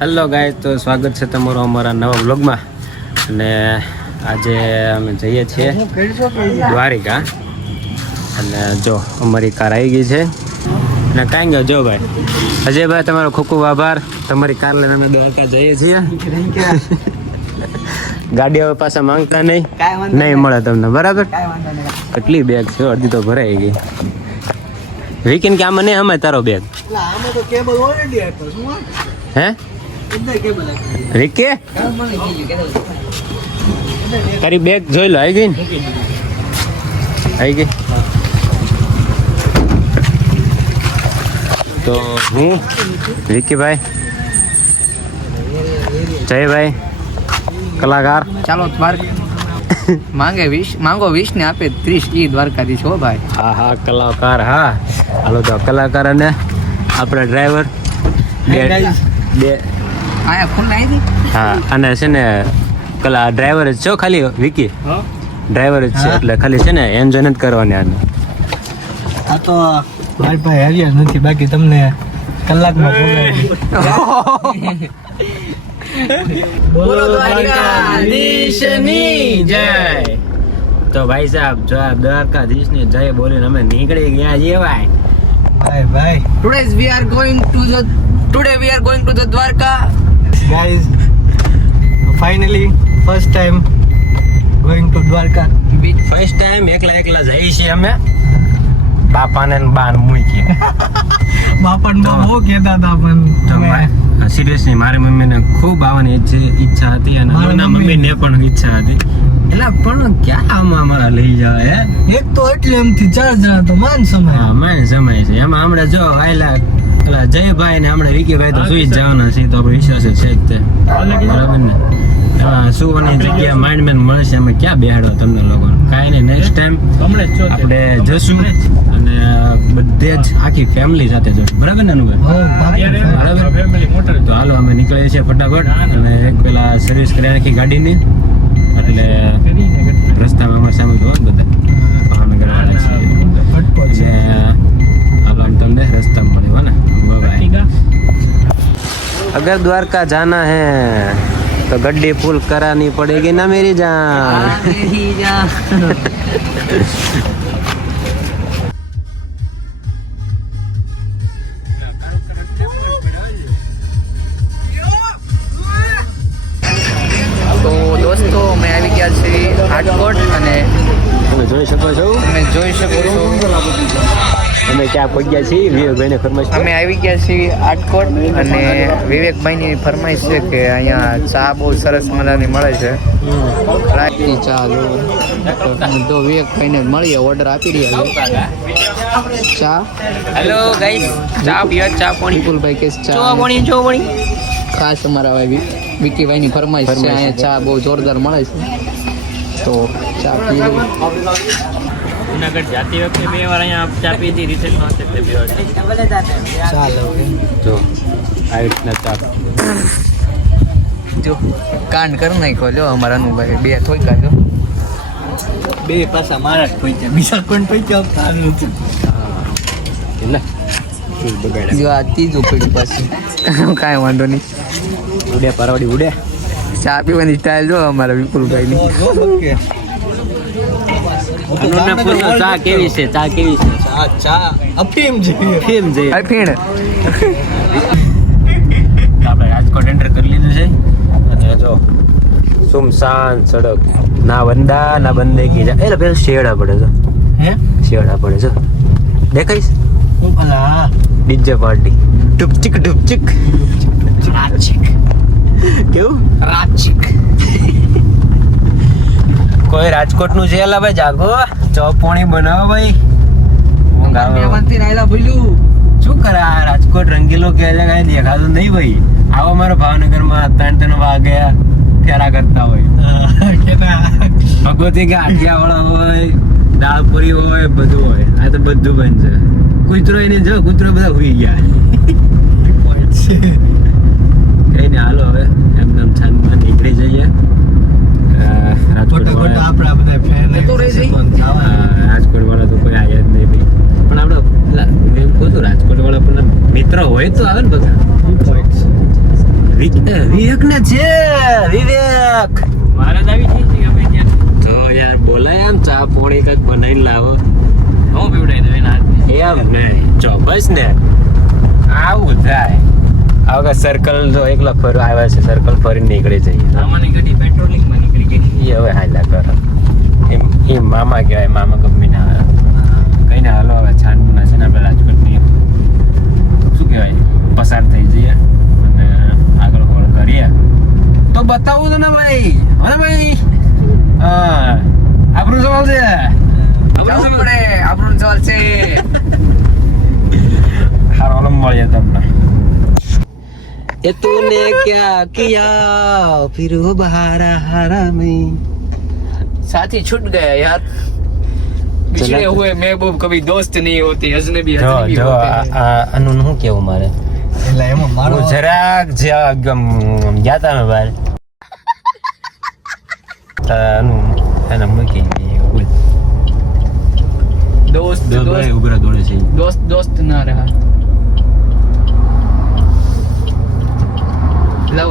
Hello guys, તો સ્વાગત છે તમારું અમારા નવા વ્લોગમાં. અને આજે અમે જઈએ છીએ દ્વારિકા. અને જો અમારી કાર આવી ગઈ છે અને કાંઈ ગયો જો ભાઈ અજયભાઈ, તમારો ખૂબ ખૂબ આભાર. તમારી કાર લઈને અમે દ્વારકા જઈએ છીએ. ગાડી હવે પાછા માંગતા નહીં મળે તમને, બરાબર? કેટલી બેગ છે, અડધી તો ભરાઈ ગઈ. વીકેન્ડ કે આમાં નહીં અમે તારો બેગ હે વિકે તારી બેગ જોઈ લો. આવી ગઈ ને? આવી ગઈ. તો હું વિકીભાઈ, જયભાઈ કલાકાર, ચાલો માંગે 20 માંગો 20 ને આપે 30. ઈ દ્વારકાધીશ હો ભાઈ. હા હા કલાકાર. હા હાલો તો કલાકાર અને આપણા ડ્રાઈવર બે આયા ફોન લાવી દી. હા અને છે ને ડ્રાઈવર જ છો ખાલી વિકી, ડ્રાઈવર જ છે એટલે ખાલી છે ને એન્જોય નથી કરવાની આને. આ તો મારી પાસે હેરિયર નથી, બાકી તમને કલાકમાં બોલો દ્વારકાધીશની જય. તો ભાઈ સાહેબ, જો દ્વારકાધીશની જય બોલીને અમે નીકળી ગયા છીએ ભાઈ. ભાઈ Today we are going to the Dwarka. guys, finally first time going to Dwarka. First time એકલા જઈએ છીએ અમે. બાપાને ને બાન મૂકી. બાપણ તો બહુ કહેતા હતા પણ સિરિયસલી મારી મમ્મીને ખૂબ આવવાની ઈચ્છા હતી અને નાના મમ્મીને પણ ઈચ્છા હતી. એટલે પણ ક્યાં આમાં અમારા લઈ જાવ હે? એક તો એટલે એમથી 4 જણા તો માન સમય. હા માન સમય છે એમાં. હમણાં જો આયલા પેલા જયભાઈ ને હમણાં વિકીભાઈ તો સુઈ જ જવાના છે. તો આપણે વિશ્વાસ છે જ તે, બરાબર ને? એમાં સુવાની જગ્યા માઇન્ડમેન મળશે, અમે ક્યાં બેહાડો તમને લોકો? કાંઈ નહીં, નેક્સ્ટ ટાઈમ આપણે જશું અને બધે જ આખી ફેમિલી સાથે જશું, બરાબર ને અનુભાઈ? બરાબર. તો હાલો અમે નીકળીએ છીએ ફટાફટ. અને એક પેલા સર્વિસ કરી નાખી ગાડીની, એટલે રસ્તામાં અમારી સામે જોવા બધા ભાવનગર વાળા છીએ. એટલે હાલો તમને રસ્તા મળ્યો ને. अगर द्वारका जाना है तो गड्डी फुल करानी पड़ेगी ना मेरी जान. તો દોસ્તો અમે આવી ગયા છીએ રાજકોટ અને તમે જોઈ શકો છો, તમે જોઈ શકો છો અમે ક્યાં પહોંચ્યા છીએ. વિવેકભાઈને ફરમાઈશ અમે આવી ગયા છીએ રાજકોટ અને વિવેકભાઈની ફરમાઈશ છે કે અહીંયા ચા બહુ સરસ મજાની મળે છે. ચા તો વિવેકભાઈને મળીએ, ઓર્ડર આપી રહ્યા ચા. હેલો ગાઈસ, ચા પીવા, ચા પાણી. વિપુલભાઈ કે ચા ખાસ અમારા વિકીભાઈની ફરમાઈશ છે. અહીંયા ચા બહુ જોરદાર મળે છે, તો ચા પી લઈએ. જુનાગઢ જાતી વખતે 2 વાર અહીંયા ચા પીધી, રિસેસમાં હશે તે 2 વાર. ચાલો જો આ રીતના ચા. જો કાંડ કરી નાખ્યો લ્યો અમારા અનુભાઈ. 2 થોઈ કાઢો, 2 પાછા મારા જ પૈસા, બીજા કોણ પૈસા સારું છે. એટલે બગાડ્યા. જો આ ત્રીજું પડ્યું પાછું. કાંઈ વાંધો નહીં, ઉડે પરવડી ઉડે. ચા પીવાની સ્ટાઇલ જો અમારા વિપુલભાઈની. અનુને પૂછો ચા કેવી છે, ચા કેવી છે? ચા અફીમ છે. કેમ છે? આ ફીણ આપણે રાજકોટ એન્ટર કરી લીધું છે અને જો સુમસાન સડક, ના બંદા ના બંદે કી જા. એટલે પેલા શેડા પડે છે, હે શેડા પડે છે, દેખાઈશ? ભલા ડીજે પાર્ટી ડુપચીક ડુપચીક રાજચીક. કેવું રાજચીક? કોઈ રાજકોટ નું છે એલા ભાઈ, જાગો ચોપોણી બનાવો ભાઈ. શું કરે આ રાજકોટ રંગીલો કે કઈ દેખાતું નહીં ભાઈ. આવો મારો ભાવનગર માં 3 વાગ્યા ફેરા કરતા હોય. ભગવતી ગાંઠિયા વાળા હોય, દાળપુરી હોય, બધું હોય. આ તો બધું બંધ છે. કૂતરો એને જો, કૂતરો બધા હોઈ ગયા. કઈ ને હાલો હવે એમને છાનમાં નીકળી જઈએ. રાજકોટ વાળા તો કોઈ આયા જ નહીં ભાઈ. પણ આપણે એમ કહું રાજકોટ વાળા પણ મિત્રો હોય તો આવે ને બધા. વિવેક ને છે વિવેક મારા દાવી થઈ છે કે ભાઈ તો યાર બોલાય આમ ચા પોણી કઈક બનાવીને લાવો હું પીવડાઈ દઉં એના હાથથી. એમ નહીં જો બસ ને આવું થાય આ વખત સર્કલ તો એકલા ફરવા આવ્યા છે સર્કલ ફરીને નીકળી જઈએ સામાન્ય ગાડી પેટ્રોલિંગમાં નીકળી ગઈ. એ હવે હાલ્યા કરો એમ મામા કહેવાય મામા કંપનીના કઈ ને હાલો હવે છાનપુના છે ને આપણે રાજકોટની શું કહેવાય પસાર થઈ જઈએ અને આગળ કોલ કરીએ તો બતાવું તને ભાઈ હા ભાઈ હા આપણું સવાલ છે જવું પડે, આપણું ચાલ છે. હારો મળીએ તમને એ તूने क्या किया फिर वो बहारा हारा में साथी छूट गया यार, बिछड़े हुए महबूब कभी दोस्त नहीं होते, अजनबी જો अजनबी જો होते हैं. આનું શું કેવું મારે એટલે એમાં મારો હું જરાક ગયા મેં બહાર આનું એને મૂકી दोस्त દોસ્ત दोस्त ઉભરા દોડે છે दोस्त दोस्त ना रहा. लाओ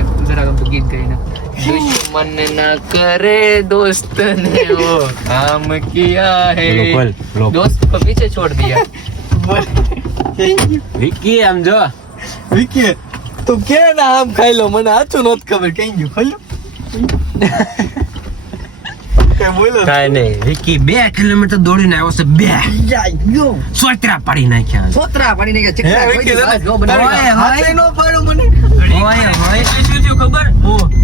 एक जरा हम तो गीत गए ना. दुश्मन ना करे दोस्त ने वो काम किया है, लोकल, लोकल. दोस्त को पीछे छोड़ दिया. વિકી આમ જો વિકી તું કે ના આમ ખાઈ લો, મને આચું નહોત ખબર કઈ ગયું ખાઈ કઈ બોલો કાંઈ નહીં વિકી 2 કિલોમીટર દોડીને આવ્યો છે 2 સોતરા પાડી નાખ્યા सोतरा पानी नहीं હે, વિકી, जो ઓય, હાથે નો પાડ્યું મને હોય હોય શું થયું ખબર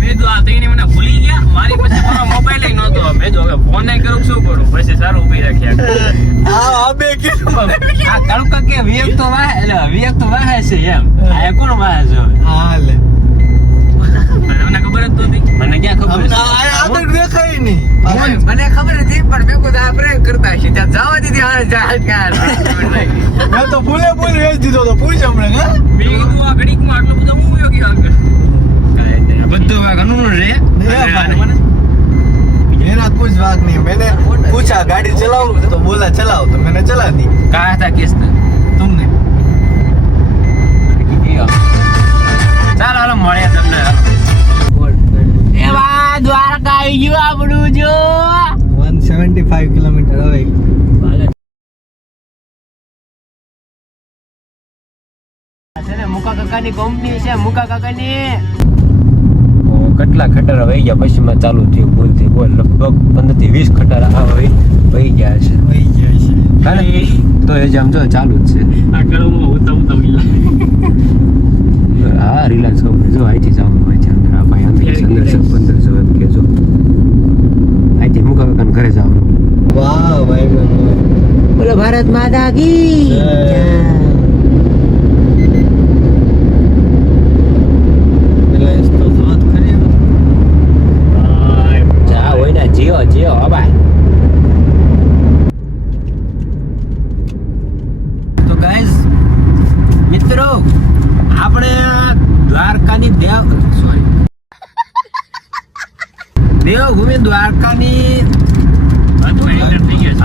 મેં તો આ તઈને મને ભૂલી ગયા મારી પાસે મારો મોબાઈલ ય નહોતો મેં તો હવે ફોન કરું શું કરું પછી સારું ઉભી રાખ્યા આ બે કીધું આ કડુકા કે વિવેક તો વાહે એટલે વિવેક તો વાહે છે એમ આ કોણ વાહે છે હા લે મને ખબર જ નહોતી મને ક્યાં ખબર અમને છે આગળ દેખાય નહીં મને ખબર હતી પણ મેં કોઈ આ પ્રેમ કરતા છે ત્યાં જવા દીધી. હા જા કાર મેં તો ફૂલે ફૂલ વેચ દીધો તો પૂછ હમણાં હા મેં કીધું આ ઘડીકમાં આટલું બધું હું યોગી આગળ બધું ઘણું રે मेरा कुछ बात नहीं, मैंने पूछा गाड़ी चलाओ तो बोला चलाओ तो मैंने चला दी. कहा था किसने तुमने ચાલો હાલો મળીએ તમને એવા દ્વારકા આવી ગયું આપણું જો 175 કિલોમીટર હવે છે ને મુકા કાકાની કંપની છે મુકા કાકાની કેટલા ખટારા વહી ગયા પછી માં ચાલુ થયું બોલતી બોલ લગભગ 15 થી 20 ખટારા આ વહી ગયા છે વહી જાય છે. હાલે તો એ જામ જો ચાલુ જ છે આ કળમાં ઉતા ગયેલા હા રિલાયન્સ કંપની જો આઈથી જવાનું હોય છે અંદર આ ભાઈ અંદર 1500 એમ કે જો આઈથી મુકા કાકાને ઘરે જવાનું વાહ ભાઈ બોલો ભારત માતા કી રિલાયન્સ તો વાત કરી જા હોય ને જીઓ જીઓ હો ભાઈ તો ગાઈઝ મિત્રો આપણે દ્વારકાની દેવભૂમિ દ્વારકાની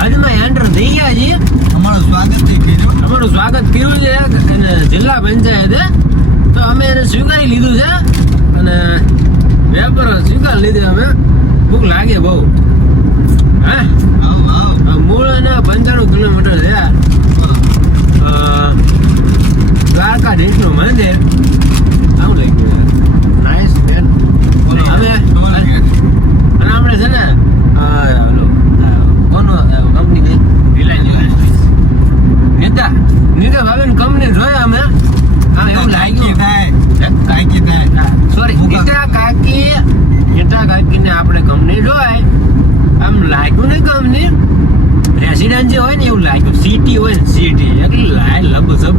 આજમાં એન્ટર થઈ ગયા છીએ. અમારું સ્વાગત થઈ ગયું. અમારું સ્વાગત કર્યું છે અને જિલ્લા પંચાયતે તો અમે એને સ્વીકારી લીધું છે અને વેપાર સ્વીકાર લીધી અમે ભૂખ લાગે બહુ હે મૂળ અને 95 કિલોમીટર છે દ્વારકાધીશનું મંદિર આવું લઈ ગયું નાઇસ મેન અમે અને આપણે છે ને કોનો કંપની ગઈ રિલાયન્સ નીતા ભાભીની કંપની જોયા અમે આમ એવું લાગ્યું સોરી નીતા કાકીને આપણે કંપની જોઈ આમ લાગ્યું ને કંપની રેસિડેન્ટ જે હોય ને એવું લાગ્યું સિટી હોય ને સિટી એટલે લબઝબ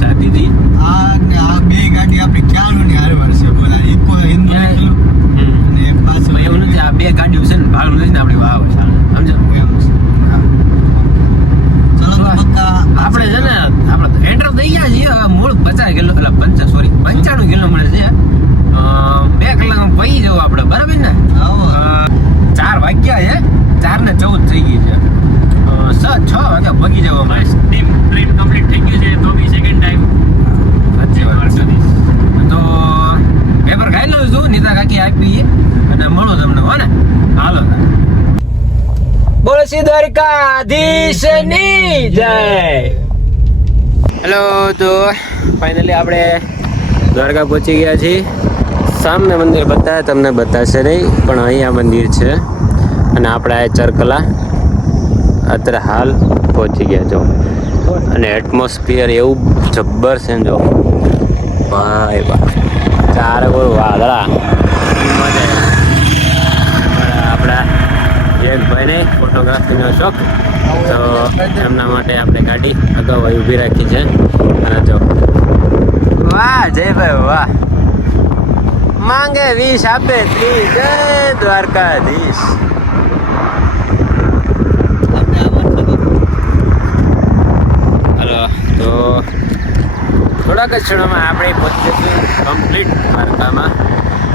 થતી હતી આ બે ગાડી આપણે ક્યાંનું ની હારવાર છે બોલા એક હિન્દુ નીકળ્યું અને એક પાછું એવું નથી આ 2 ગાડીઓ છે ને ભાડું લઈને આપણી વાવ સમજો ચલો પક્કા આપણે છે ને આપણે એન્ટર થઈ ગયા છીએ હવે મૂળ 50 કિલો એટલે 95 કિલોમીટર છે 2 કલાક પહી જવું આપણે બરાબર ને આવો 4 વાગ્યા છે 4:14 થઈ ગઈ છે 6 વાગ્યા પગી જવા બસ ટ્રેન કમ્પ્લીટ થઈ ગઈ છે તો બી સેકન્ડ ટાઈમ સાચી વાત છે તો પેપર ખાઈ લઉં છું નીતા કાકી આપી અને મળો તમને હો ને હાલો બોલ શ્રી દ્વારકાધીશની જય હેલો તો ફાઇનલી આપણે દ્વારકા પહોંચી ગયા છીએ સામે મંદિર બતાવે તમને બતાવશે નહીં પણ અહીંયા મંદિર છે અને આપણે આ ચરકલા અત્યારે હાલ પહોંચી ગયા જો અને એટમોસ્ફિયર એવું જબ્બર છે ને જો ભાઈ વાહ ચારે કોઈ વાદળા મજા આપણા જયંતભાઈને ફોટોગ્રાફીનો શોખ તો એમના માટે આપણે ગાડી અગાઉ ઊભી રાખી છે અને જો વાહ જયભાઈ વાહ માંગે 20 આપે 30 જય દ્વારકાધીશ હલો તો થોડાક જ ક્ષણોમાં આપણે પહોંચી જઈશું કમ્પ્લીટ દ્વારકામાં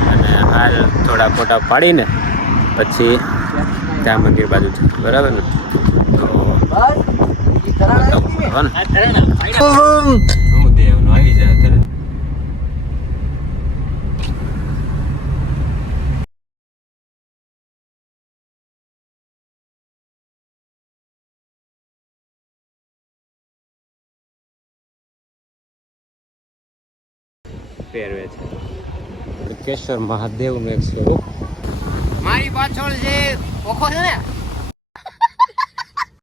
અને હાલ થોડા ફોટા પાડીને પછી ત્યાં મંદિર બાજુ છે બરાબર ને તો હું દેવનો આવી જાય અત્યારે પહેરવે છે કેશર મહાદેવનું એક સ્વરૂપ મારી પાછળ જે ઓખો છે ને